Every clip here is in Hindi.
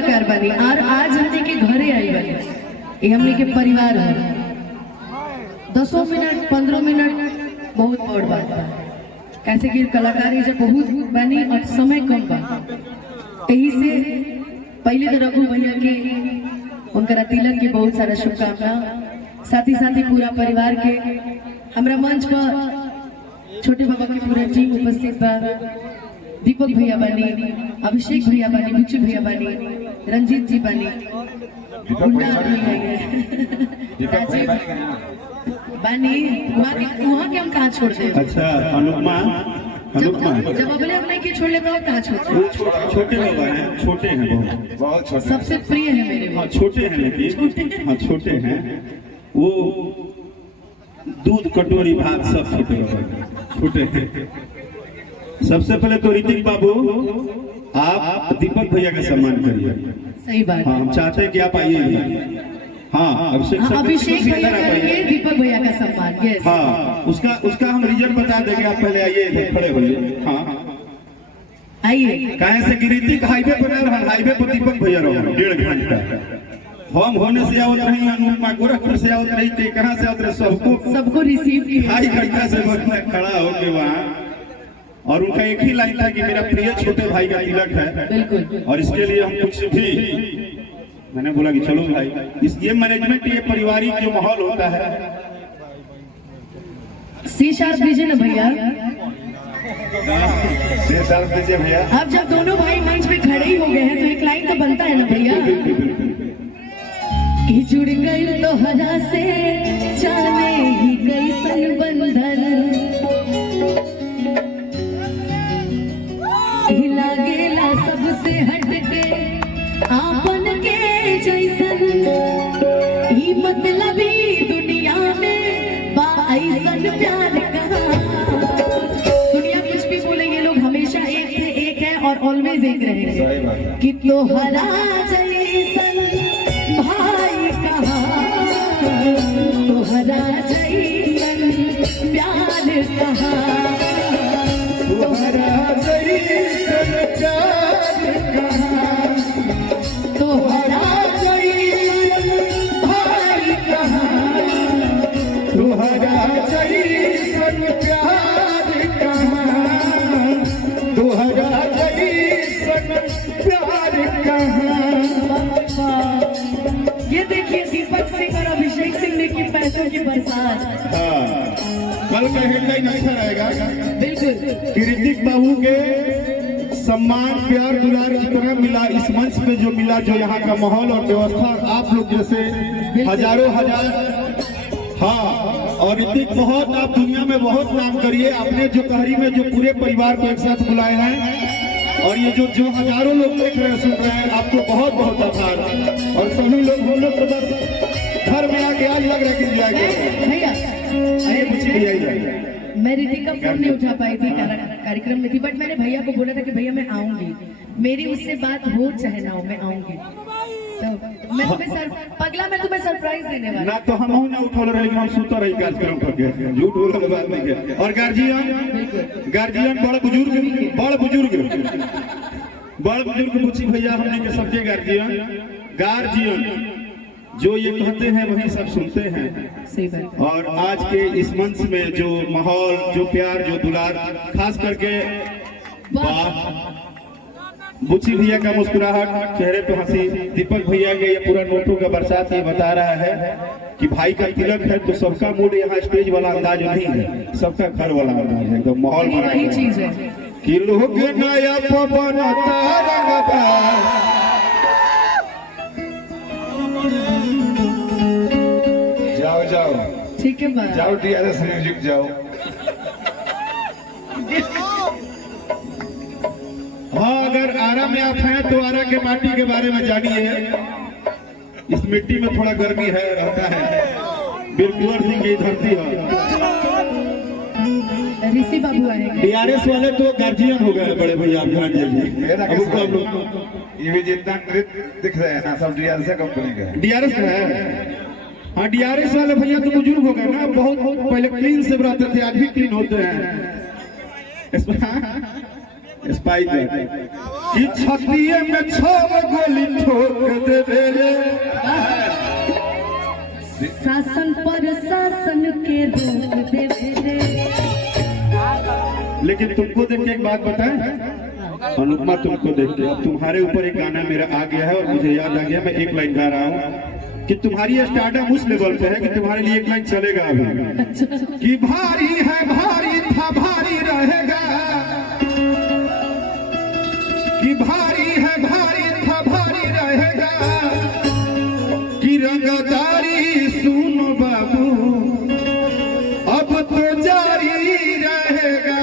कलाकार बनी और आज हमने के घरे आई बनी, ये हमने के परिवार है। 10 मिनट 15 मिनट बहुत बड़ बात है, कैसे कि कलाकारी जब बहुत बनी और समय कम बा, यही से पहले तो रघु भैया के उनका तिलक की बहुत सारा शुभकामना, साथ ही पूरा परिवार के हमारा मंच पर छोटे बाबा के पूरा टीम उपस्थित बा। दीपक भैया बनी, अभिषेक भैया बनी, बुच्चू भैया बनी, रंजीत जी बनी, बनी वहाँ के हम कहाँ छोड़ते हैं। अच्छा अनुपमा जब अपने अपने की छोड़ लेते हो कहाँ छोड़ते हैं। छोटे बाबा हैं, छोटे हैं, बहुत छोटे, सबसे प्रिय है मेरे। हाँ छोटे हैं, लेकिन हाँ छोटे हैं वो, दूध कटोरी भात सब छोटे बाबा छोटे हैं। सबसे पहले तो ऋतिक बाबू आप दीपक भैया का सम्मान करिए। सही बात। हाँ हम चाहते हैं कि आप आइए। हाँ अभिषेक भैया करेंगे दीपक भैया का सम्मान। यस। हाँ उसका हम रीजन बता देंगे, आप पहले आइए इधर खड़े होइए। हाँ आइए। कहे से कि ऋतिक हाईवे पर हाईवे पर दीपक भैया रहो 1.5 घंटा। हम होने से आवत रही, अनुपमा गोरखपुर से आवत रही थी, कहाँ से आवत रहे, सबको रिसीव किया 2.5 घंटा से खड़ा होके वहाँ। और उनका एक ही लाइन था कि मेरा प्रिय छोटे भाई का तिलक है, बिल्कुल, और इसके लिए हम कुछ भी, मैंने बोला कि चलो भाई, ये मैनेजमेंट, ये पारिवारिक जो माहौल होता है। C# दीजिए ना भैया, C# दीजिए भैया। अब जब दोनों भाई मंच पे खड़े ही हो गए हैं तो एक लाइन तो बनता है ना भैया। जुड़ गई तो हरा से जाने ही कैसन बंधन, लागेला सबसे हटके आपन के जैसन, ही मतलबी दुनिया में बा ऐसन प्यार कहाँ। दुनिया कुछ भी बोले, ये लोग हमेशा एक है और ऑलवेज एक रहेंगे। कि तोहरा जैसन भाई कहाँ, तोहरा जैसन प्यार कहाँ, तोहरा जैसन प्यार कहाँ, तोहरा जैसन भाई कहाँ, तोहरा जैसन प्यार कहाँ, तोहरा जैसन प्यार कहाँ। ये देखिए दीपक सिंह और अभिषेक सिंह ने की पैसों की बरसात। कल का हेडलाइन अच्छा रहेगा, बिल्कुल, कि ऋतिक बाबू के सम्मान प्यार दुलार इतना मिला इस मंच पे, जो मिला, जो यहाँ का माहौल और व्यवस्था, और आप लोग जैसे हजारों हजार। हाँ, और ऋतिक बहुत, आप दुनिया में बहुत नाम करिए। आपने जो कहरी में जो पूरे परिवार को एक साथ बुलाए हैं, और ये जो हजारों लोग देख रहे हैं, सुन रहे हैं, आपको बहुत बहुत आभार। और सभी लोग बोलो तो बस घर में आके आज लग रहा है कि जाएंगे भैया। मैं ऋतिक का फोन नहीं उठा पाई थी, कार्यक्रम में थी, बट मैंने भैया को बोला था कि भैया मैं आऊंगी, मेरी उससे बात हो चाहे ना हो, मैं आऊंगी। तो मैं तुम्हें पगला, मैं तुम्हें सरप्राइज देने वाला ना। तो हम ना उठौल रहे, लेकिन हम सुता रही कार्यक्रम करके, झूठ बोलने की बात नहीं है। और गार्जियन बड़ बुजुर्ग बुच्ची भैया, हमने के सबके गार्जियन जो ये कहते हैं वही सब सुनते हैं। सही बात। और आज के इस मंच में जो माहौल, जो प्यार, जो दुलार, खास करके बुच्ची भैया का मुस्कुराहट, चेहरे पे हंसी, दीपक भैया के ये पूरा नोटों का बरसात, ये बता रहा है कि भाई का तिलक है तो सबका मूड यहाँ स्टेज वाला अंदाज नहीं है, सबका घर वाला अंदाज है, तो माहौल बना वही चीज है कि लोग नया पवन तारंगा। जाओ ठीक है, जाओ DRS म्यूजिक जाओ। हाँ, अगर आरा में आप हैं तो आरा के माटी के बारे में जानिए। इस मिट्टी में थोड़ा गर्मी है, रहता है। बिरकुंवर सिंह की धरती है। ऋषि बाबू आएंगे। DRS वाले तो गार्जियन हो गए बड़े भैया, ध्यान दीजिए। ये भी जितना नृत्य दिख रहे हैं ना, सब DRS कंपनी का है। DRS का है। हाँ, DRS वाले भैया तो बुजुर्ग हो गए ना, बहुत पहले क्लीन से रहते थे, आज भी क्लीन होते हैं। स्पाइक कि छतिए में 6 गोली के रोक देवे। लेकिन तुमको देख के एक बात बताएं अनुपमा, तुमको देख के अब तुम्हारे ऊपर एक गाना मेरा आ गया है और मुझे याद आ गया, मैं एक लाइन गा रहा हूँ कि तुम्हारी स्टार्टअप उस लेवल पे है कि तुम्हारे लिए एक लाइन चलेगा अभी कि भारी है भारी था भारी रहेगा, कि भारी है भारी था भारी रहेगा, कि रंगदारी सुनो बाबू अब तो जारी रहेगा,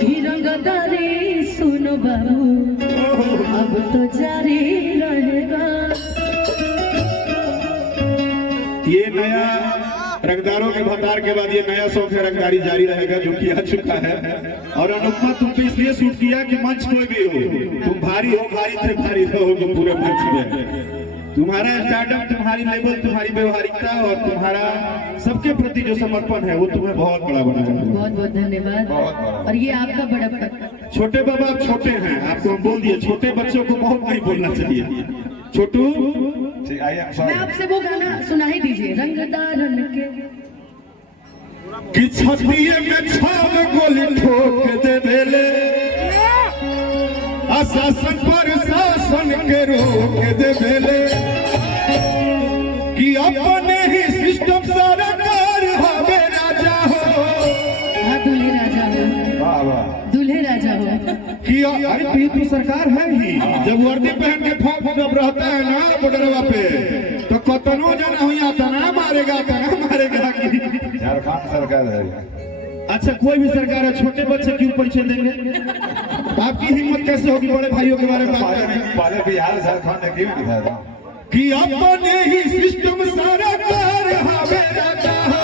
कि रंगदारी सुनो बाबू अब तो जारी रहेगा। ये नया रंगदारों के भतार के बाद ये नया सॉन्ग है रंगदारी जारी रहेगा जो कि आ चुका है। और अनुपमा तुम पे इसलिए शूट किया कि मंच कोई भी हो, तुम भारी हो भारी थे भारी रहोगे पूरे मंच में। तुम्हारा स्टार्टअप, तुम्हारी लेवल, तुम्हारी व्यवहारिकता और तुम्हारा सबके प्रति जो समर्पण है वो तुम्हें बहुत बड़ा बनाया। बहुत बहुत धन्यवाद। और ये आपका बड़प्पन। छोटे बाबा आप छोटे हैं, आपको हम बोल दिए छोटे बच्चों को बहुत नहीं बोलना चाहिए। छोटू मैं आपसे वो गाना सुना ही दीजिए, रंगदारन के कि छतिए में छाव गोली ठोक दे देले, अशासन पर शासन के रोक दे देले, कि अपने ही सिस्टम सरकार हवे राजा हो। हाँ दूल्हे राजा हो, दूल्हे राजा हो। कि अरे पी तो सरकार है ही, जब वर्दी पहन के फौज जब रहता है ना बॉर्डरवा पे तो कतनो जना हो या तना मारेगा कि झारखंड सरकार है। अच्छा कोई भी सरकार है, छोटे बच्चे क्यों परिचय देंगे? आपकी हिम्मत कैसे होगी बड़े भाइयों के बारे में बात करने की? पहले बिहार झारखंड क्यों नहीं था कि अपने ही सिस्टम सरकार हवे राजा हो,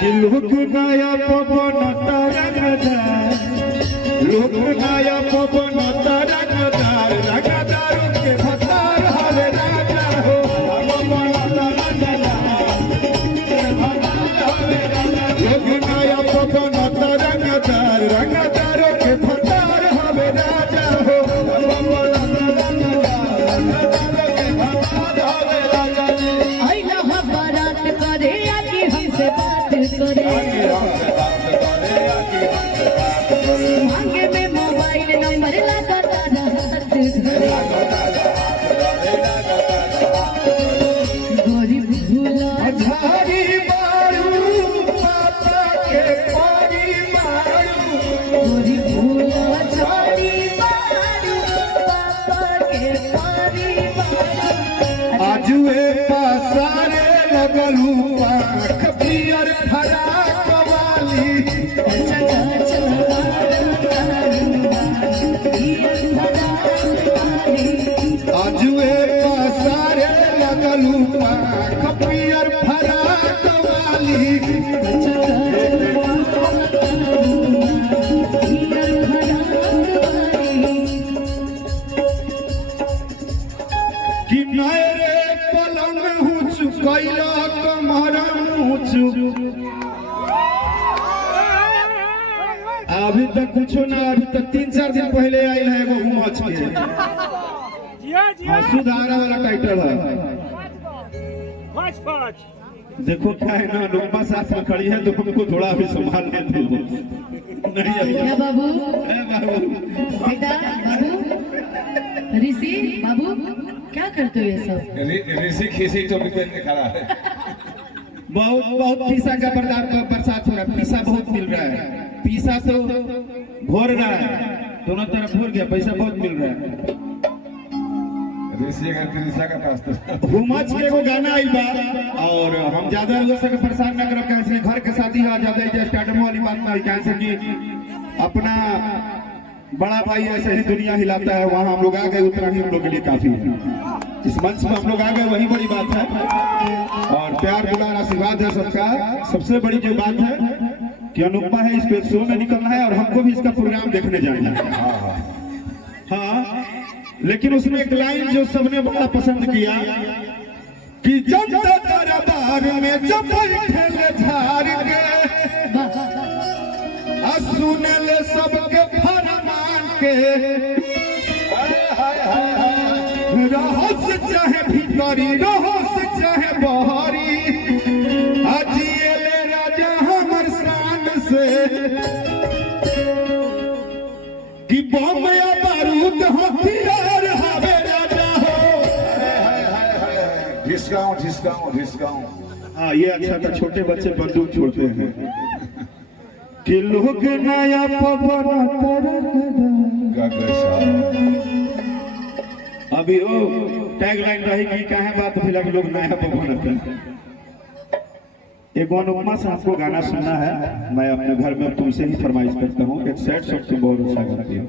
कि लोग नया पवन तरंगदार, लोग नया पवन तरंगदार, रंगदारों के भतार हवे राजा हो, पवन तरंगदार, लोग नया पवन तरंगदार, रंगदारों के भतार हवे राजा हो, पवन तरंगदार, रंगदारों के भतार हवे राजा हो। आइला हा बारात करे आके हमसे बात करे, मांगे में मोबाइल नंबर लगाता हाथ धरे, गरीब भूला झाड़ी मारू पापा के पानी मारू, गरीब भूला झाड़ी मारू पापा के पानी मारू। आजुए पासारे लगलू पाख पियर फराक वाली, आजुए पासारे लगलू पाख पियर फराक वाली, कि नयरे पलंग हूँ चुकैला कमर मुँह। अभी तक कुछो ना, अभी तक 3-4 दिन पहले आयल है वो मच के सुधारा वाला टाइटल है। देखो क्या है ना, अनुपमा साथ में खड़ी है तो हमको थोड़ा भी संभालने दो। नहीं क्या बाबू, बाबू बेटा बाबू, ऋषि बाबू क्या करते हो ये सब? ऋषि खीसी टोपी पहन के खड़ा है। बहुत बहुत पीसा का बरसात हो रहा है, पीसा बहुत मिल रहा है, पीसा तो भोर रहा है, दोनों तरफ भोर गया, पैसा बहुत मिल रहा है। ऋषि का पास हुमच के एगो गाना आई बा और हम ज्यादा लोग से परेशान ना करब, कैसे घर के शादी है ज्यादा स्टार्टअम वाली बात ना, कैसे कि अपना बड़ा भाई ऐसे ही दुनिया हिलाता है, वहाँ हम लोग आ गए उतना ही हम लोग के लिए काफी है। इस मंच में हम लोग आ गए वही बड़ी बात है, और प्यार दुलार आशीर्वाद है सबका। सबसे बड़ी जो बात है कि अनुपमा है, इस पे शो में निकलना है और हमको भी इसका प्रोग्राम देखने जाना है। हाँ, लेकिन उसमें एक लाइन जो सबने बड़ा पसंद किया कि जनता दरबार में जब बैठे झाड़ के सुन ले सबके फरमान के, रहस चाहे भीतरी रहस चाहे बहरी, कि बम या बारूद हथियार हवे राजा हो। Discount discount discount. हाँ ये अच्छा था, छोटे बच्चे बंदूक छोड़ते हैं कि लोग नया पवन अभी वो टैग लाइन रहेगी कहाँ बात फिलहाल लोग नया पवन। एक अनुपमा से आपको गाना सुनना है, मैं अपने घर में तुमसे ही फरमाइश करता हूँ। एक सैड सॉन्ग तुम बहुत अच्छा गाती हो।